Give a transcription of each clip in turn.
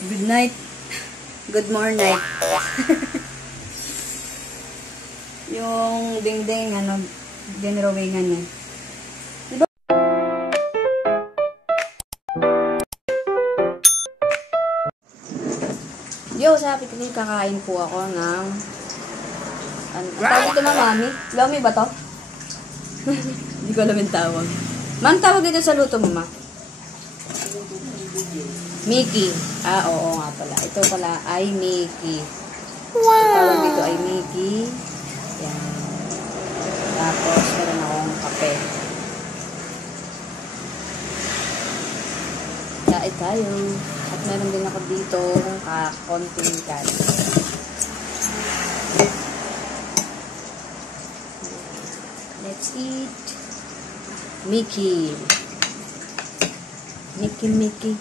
Good night. Good morning. Yung ding-ding, ano, generowingan niya. Diba? Yo, sabi ko kakain po ako ng ano tawag ito, mami? Lomi ba to? Hindi ko alam yung tawag. Ma'am, tawag dito sa luto mo, ma? Mickey. Ah, oo nga pala. Ito pala ay Mickey. Wow! Tawag dito ay Mickey. Yan. Tapos, meron akong kape. Kain tayo. At meron din ako dito konting kanin. Let's eat. Mickey. Mickey.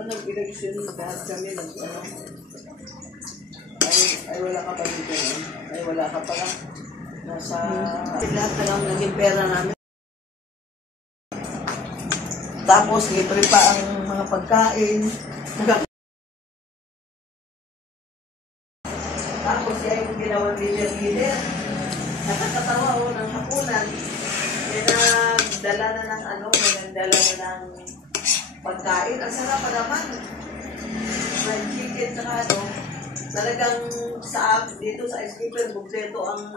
Nag-election lahat kami ay wala ka pa dito ay wala ka pala nasa lahat na lang naging pera namin, tapos libre pa ang mga pagkain, tapos yung ginawang leader nakakatawa ng hapunan nagdala na ng nagdala na ng pagkain. Ang sarap pa naman. May chicken saka talagang dito sa skipper, bukleto ang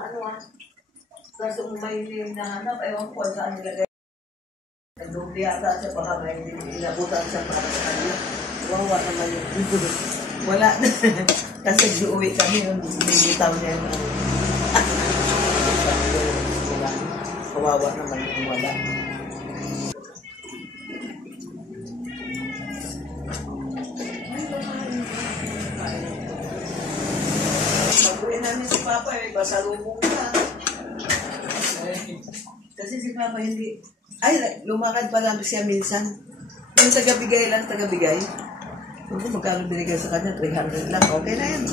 kaso may hindi nahanap, ewan ko saan nilagay. Nagdumli ata siya, baka may inabutan siya para sa kanya. Wawa naman yung bibuli. Wala na. Kasi uwi kami, yung bibitaw niya yung kawawa naman yung wala. Pag-uwi namin si Papa, basalubong na. Kasi si Papa hindi... lumakad pa lang siya minsan. Yung tagabigay lang, tagabigay. Kung magkano binigay sa kanya, 300 lang. Okay na yan.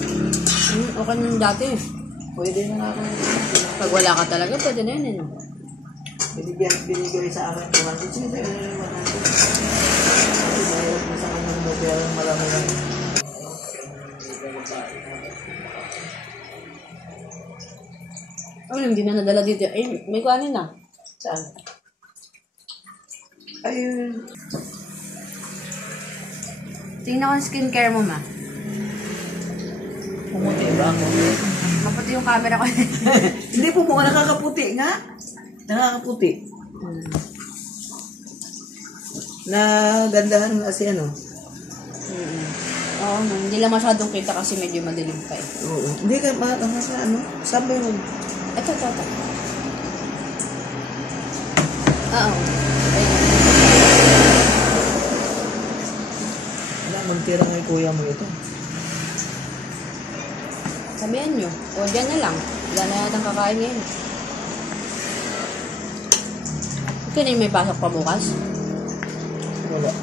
Okay na dati. Pwede na nga ako. Pag wala ka talaga, pwede na yan. Binigay sa akin 200. Sige, 100. Mahirap na sa kanyang pero marami lang. Hindi na nadala dito. Ay, may kanin na. Saan? Ayun. Tingnan ko ang skincare mo, ma. Pumuti ba ako? Maputi yung camera ko. Hindi po mga nakakaputi nga. Nakakaputi. Nagandahan nga si Oo, hindi lang masyadong kita kasi medyo madilim pa eh. Oo. Hindi ka, sabi mo. Ito. Oo. Wala, magtira nga kuya mo ito. Sabihan nyo. O, dyan na lang. Wala na yatang kakain ngayon. Okay na yung may pasok pa bukas? Wala.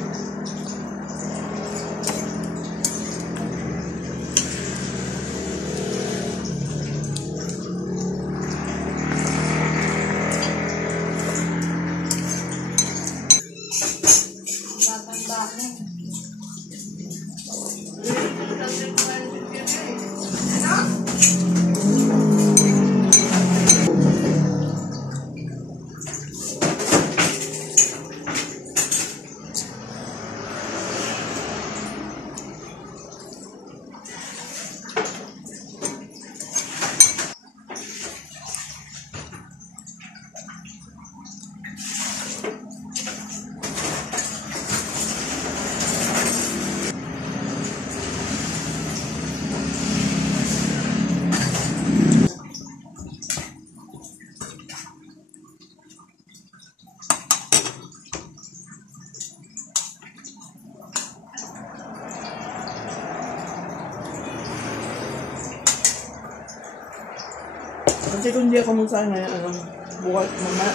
Kasi kung hindi ako magsahin ngayon, bukas mama,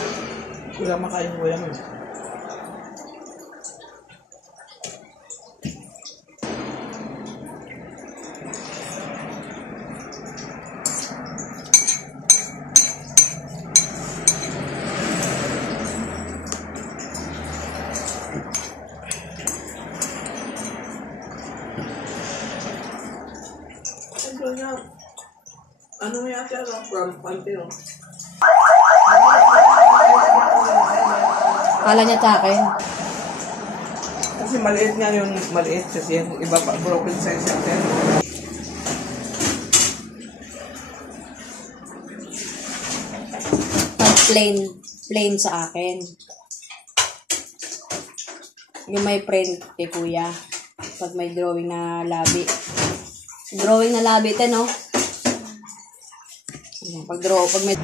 wala makain ko yan. Ano yata from Pantero? Kala niya sa akin. Kasi maliit nga yung maliit kasi yung iba pa broken size natin. Pag plain sa akin. Yung may print kay kuya. Pag may drawing na labi. Drawing na labi, no? Pag may...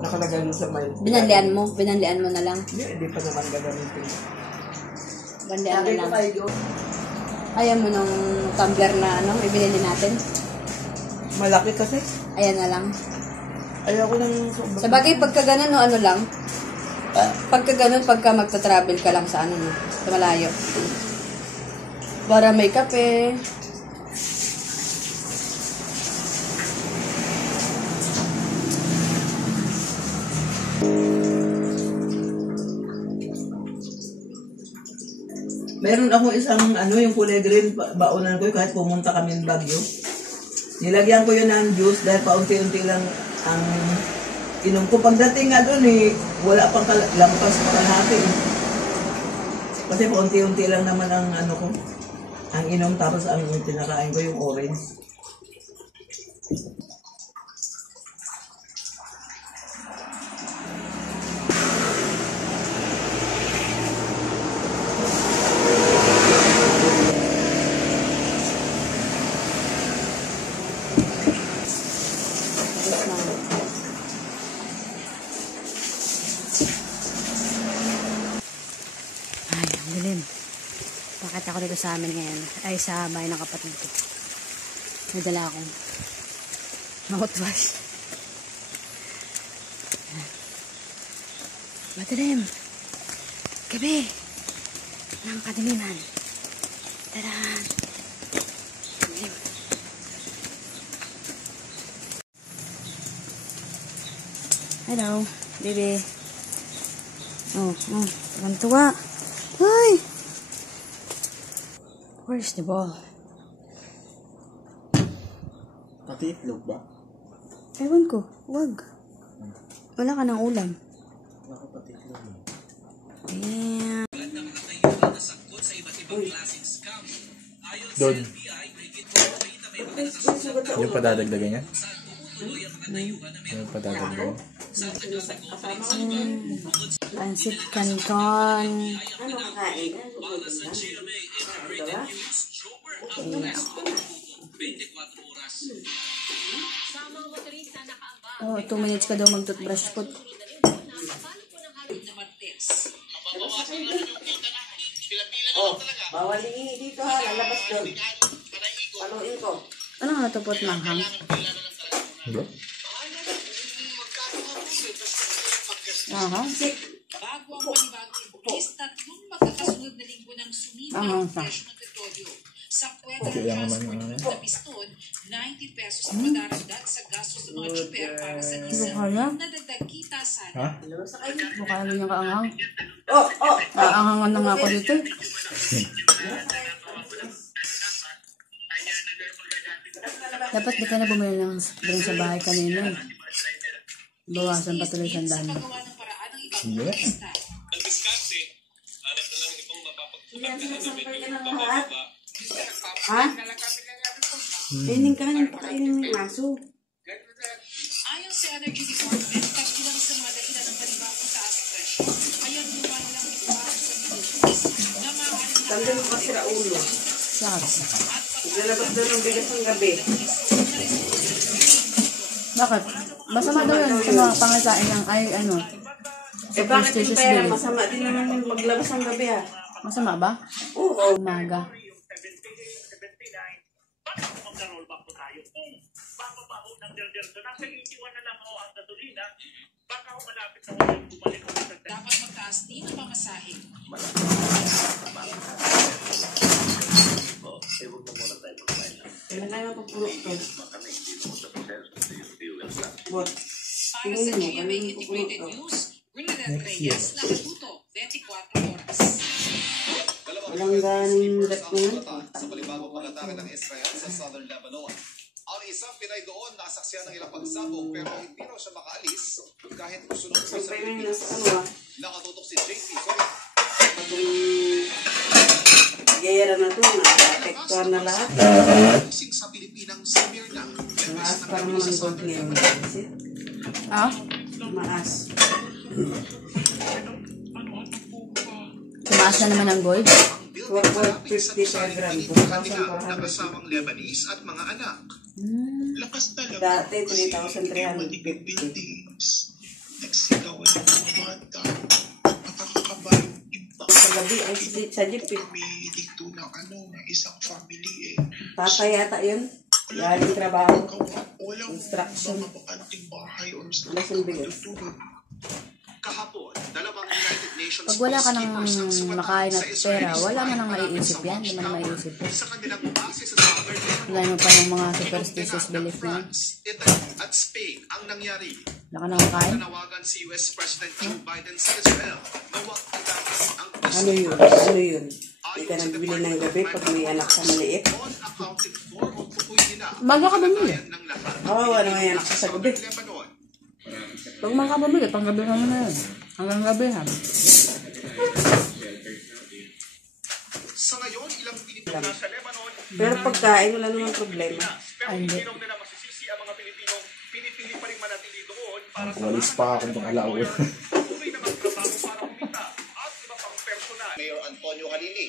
Nakalagay doon sa may... Binanlian mo na lang. Hindi pa naman gagamitin. Banlian na lang. Ayaw mo nung tumbler na ibinili natin? Malaki kasi. Ayan na lang. Ayoko nang... Sa bagay, pagka ganun, lang. Pagka ganun, pagka magta-travel ka lang sa sa malayo. Para may kape. Meron ako isang yung kulay green, baunan ko kahit pumunta kami ng Baguio. Nilagyan ko yun ng juice dahil paunti-unti lang ang inom ko. Pagdating nga doon wala pang lampas pa kalahati. Kasi paunti-unti lang naman ang ang inom, tapos ang tinakain ko yung orange. Ay, ang dilim. Bakit ako dito sa amin ngayon? Ay, sa bahay ng kapatid ko. Nadala akong mouthwash. Madilim. Gabi. Ng kadiliman. Tadaan. Madilim. Hello, baby. Ang tuwa. Ay! Where's the ball? Pati itlog ba? Ewan ko. Wag. Wala ka ng ulam. Wala ko pati itlog. Yeah. Doon. Yung padadagdagan niya? Yung padadagdagan? Pansit canton. Ano kakain? Oh, 2 minutes ka daw mag-toothbrush po. Bawal dito ha, lalabas doon. Paluin ko. Ano nga ito po, manghang? Hindi. Aha. Bago ang panibagong bukis, tatlong magkakasunod na linggo ng sumipa ang presyo ng petrolyo. Sa kwenta Okay ng lang naman transport yung ng piston, 90 pesos ang madaragdag sa gastos ng mga chuper para sa diesel. Kaya? Nadagdag kita sana. Ha? Mukha lang yung kaanghang. Aangangan na nga ako dito. Dapat di ka na bumili ng drink sa bahay kanina. Bawasan pa tuloy Sa sandaan. paggawa ng paraan ng ibang Sige. motorista. Ha? Kainin ka ng pakainin ng aso. Ayon sa Energy Department, kabilang sa mga dahilan ng panibagong taas presyo, ay ang lumalang iparo sa bilis na maaaring Tanda mo kasi na ulo. Saks. Lalabas doon ng bigas ng gabi. Bakit? Masama daw yan sa mga pangasain ng Eh bakit yung pera? Masama din naman maglabas ng gabi ha. Masama ba? Oo. Umaga. bababa ho ng delderso. Nasa 81 na lang ho ang gasolina. Baka ho malapit na ho yung bumalik ho sa Dapat magtaas din ang pamasahe. Kailan tayo mapapulok to? What? Para sa GMA Integrated News, Bernadette Reyes, Nakatuto, 24 oras. Walang ganing rat na yan. Sa palibagong pag-atake ng Israel sa Southern Lebanon. Ang isang Pinay doon nasaksiyan ng ilang pagsabog pero hindi raw siya makaalis kahit musunod sa Sampay na yun Pilipinas. nasa ano ah. Nakatutok si JP. Sorry. Itong gera na to, nakatektuar na lahat. Ising sa Pilipinang Simirna. Maas pa naman ang gold ngayon. Ah? Maas. Tumaas na naman ang gold. 4.50 gram. Ng asamang Lebanese at mga anak. lakas talaga. Dati, 3,350. Buildings. Nagsigawan ng mga bata. Nakakakabayo iba. Sa gabi, ay sa jeep. Kami dito ng ng isang family Papa yata yun. Galing trabaho. Walang Instruction. mga bakanting bahay or sa Wala siyang bigas. tutulog. Kahapon, dalawang United Nations Pag wala ka nang peacekeepers ang sumatan makain at sa Israeli pera, wala subaybay mo nang malapit maiisip sa yan. Hindi mo na Watchtower. maiisip yan. Sa kanilang base sa Southern Lebanon. Wala mo pa ng mga superstitious Ng belief na yan. France, Italy at Spain ang nangyari. Wala ka nang makain. Nanawagan si US President Joe Biden sa Israel na huwag igamit ang Ano yun? Ano yun? Hindi ka nagbili ng gabi pag may anak ka maliit. unaccounted for o tukoy nila Bago ka bumili. ng lahat. Oo, ano nga yan ako sa gabi. Lebanon. Pag mga kababili, pang gabi ka muna yun. Hanggang gabi ha. Sa ngayon, ilang Pilipino sa Lebanon Pero pagkain, wala namang problema. pero Hindi. hindi raw nila masisisi ang mga Pilipinong pinipili pa rin manatili doon para sa Walis pa ako itong alaon. tuloy na magtrabaho para kumita at iba pang personal. Mayor Antonio Halili,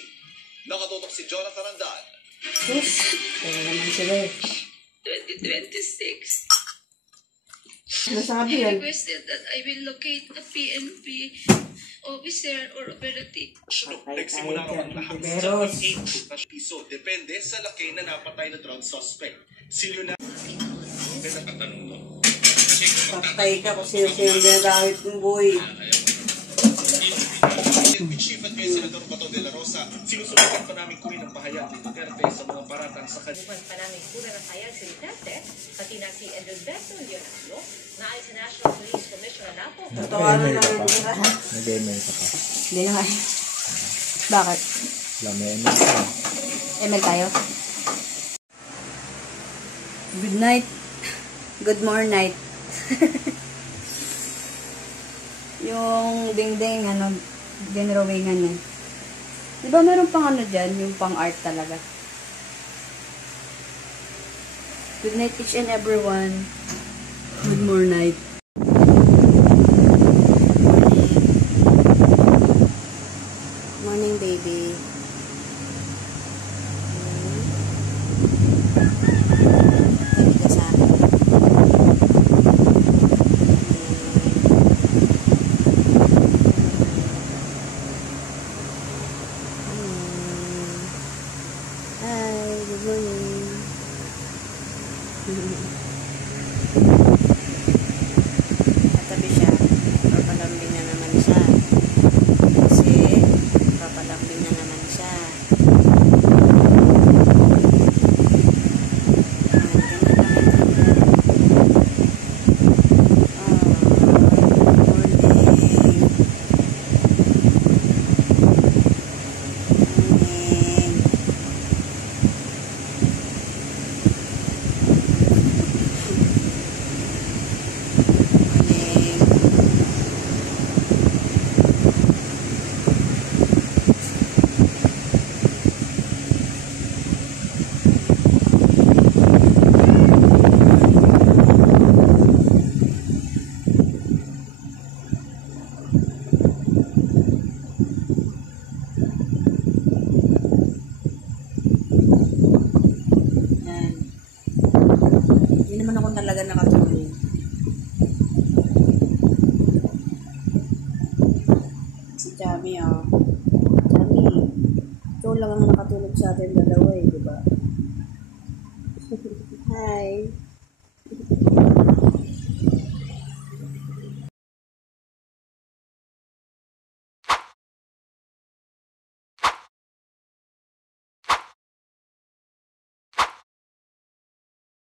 nakatutok si Jonathan Andan. Sus, kaya naman sila eh. 2026. Nasabi I yan. requested that I will locate a PNP officer or operative. Nagsimula raw ang lahat sa Beros. 8 piso. Depende sa laki na napatay na drug suspect. Sino na? Patay ka kung sino-sino ginagawit ng buhay. Chief Admin Senador Bato de la Rosa, sinusubukan pa namin kunin ang pahayag ni Duterte sa mga paratang sa kanya. Bukan pa namin kuna ng payag si Duterte, pati na si Edilberto Leonardo, na ay sa National Police Commissioner na po. Tawanan Nag-email lang ka pa. nila. Nag-email ka pa. Hindi na nga. Bakit? Wala, may email ka. Email tayo. Good night. Good morning. Yung ding-ding, dinrawingan niya. Di ba meron pang dyan, yung pang art talaga. Good night each and everyone. Good morning. Morning, baby. Tabi ka sa akin. Hi, good morning. Katabi siya. Papalambing na naman siya. Kasi, papalambing na naman siya. Yan. Hindi naman ako talaga nakatulog. Si Chami, oh. Chami, ikaw lang ang nakatulog sa atin dalawa eh, di ba? Hi.